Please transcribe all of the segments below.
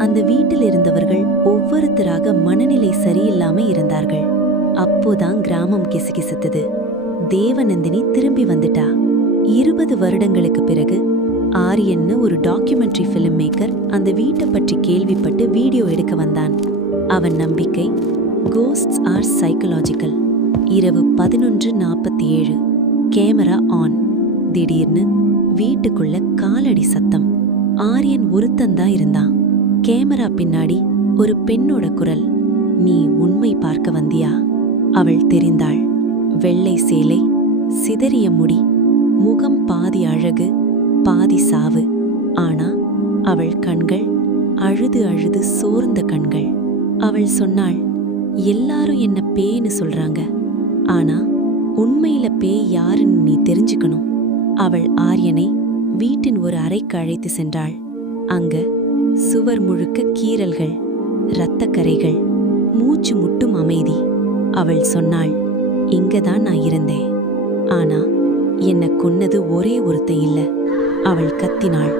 அந்த வீட்டில் இருந்தவர்கள் ஒவ்வொருத்தராக மனநிலை சரியில்லாம இருந்தார்கள். அப்போதான் கிராமம் கிசுகிசுத்தது. தேவநந்தினி திரும்பி வந்துட்டா. 20 வருடங்களுக்கு பிறகு ஆரியன்னு ஒரு டாக்குமெண்ட்ரி ஃபிலிம் மேக்கர் அந்த வீட்டை பற்றி கேள்விப்பட்டு வீடியோ எடுக்க வந்தான். அவன் நம்பிக்கை கோஸ்ட்ஸ் ஆர் சைக்கலாஜிக்கல். இரவு 11:47. Camera on. திடீர்னு வீட்டுக்குள்ள காலடி சத்தம். ஆரியன் ஒருத்தந்தான் இருந்தான். கேமரா பின்னாடி ஒரு பெண்ணோட குரல். நீ உண்மை பார்க்க வந்தியா? அவள் தெரிந்தாள். வெள்ளை சேலை, சிதறிய முடி, முகம் பாதி அழகு பாதி சாவு. ஆனா அவள் கண்கள் அழுது அழுது சோர்ந்த கண்கள். அவள் சொன்னாள், எல்லாரும் என்ன பேய்னு சொல்றாங்க, ஆனா உண்மையில பேய் யாருன்னு நீ தெரிஞ்சுக்கணும். அவள் ஆரியனை வீட்டின் ஒரு அறைக்கு அழைத்து சென்றாள். அங்க சுவர் முழுக்க கீறல்கள், இரத்தக்கரைகள், மூச்சு முட்டும் அமைதி. அவள் சொன்னாள், இங்கதான் நான் இருந்தேன், ஆனா என்ன கொன்னது ஒரே ஒருத்தன் இல்ல. அவள் கத்தினாள்.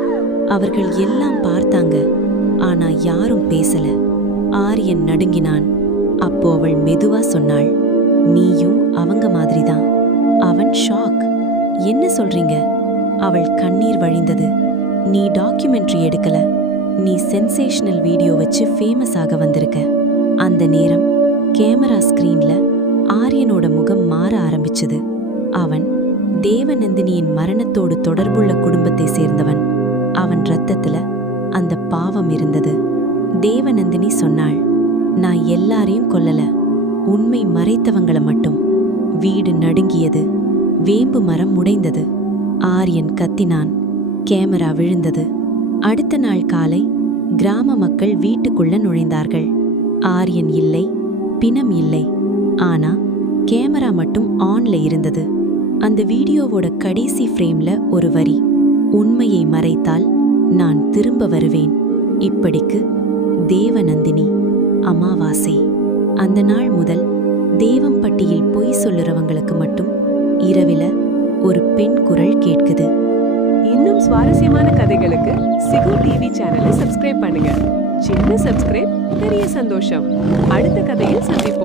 அவர்கள் எல்லாம் பார்த்தாங்க, ஆனா யாரும் பேசல. ஆரியன் நடுங்கினான். அப்போ அவள் மெதுவா சொன்னாள், நீயும் அவங்க மாதிரிதான். அவன் ஷாக். என்ன சொல்றீங்க? அவள் கண்ணீர் வழிந்தது. நீ டாக்குமெண்ட்ரி எடுக்கல, நீ சென்சேஷனல் வீடியோ வச்சு ஃபேமஸ் ஆக வந்திருக்க. அந்த நேரம் கேமரா ஸ்கிரீன்ல ஆரியனோட முகம் மாற ஆரம்பிச்சது. அவன் தேவநந்தினியின் மரணத்தோடு தொடர்புள்ள குடும்பத்தை சேர்ந்தவன். அவன் ரத்தத்துல அந்த பாவம் இருந்தது. தேவநந்தினி சொன்னாள், நான் எல்லாரையும் கொல்லல, உண்மை மறைத்தவங்களை மட்டும். வீடு நடுங்கியது. வேம்பு மரம் உடைந்தது. ஆரியன் கத்தினான். கேமரா விழுந்தது. அடுத்த நாள் காலை கிராம மக்கள் வீட்டுக்குள்ள நுழைந்தார்கள். ஆரியன் இல்லை, பிணம் இல்லை, ஆனா கேமரா மட்டும் ஆன்ல இருந்தது. அந்த வீடியோவோட கடைசி ஃப்ரேம்ல ஒரு வரி, உண்மையை மறைத்தால் நான் திரும்ப வருவேன். இப்படிக்கு தேவநந்தினி. அமாவாசை. அந்த நாள் முதல் தேவம்பட்டியில் பொய் சொல்லுறவங்களுக்கு மட்டும் இரவில ஒரு பெண் குரல் கேட்குது. இன்னும் சுவாரஸ்யமான கதைகளுக்கு சிகு டிவி சேனலை சப்ஸ்கிரைப் பண்ணுங்க. சின்ன சப்ஸ்கிரைப், பெரிய சந்தோஷம். அடுத்த கதையில் சந்திப்போம்.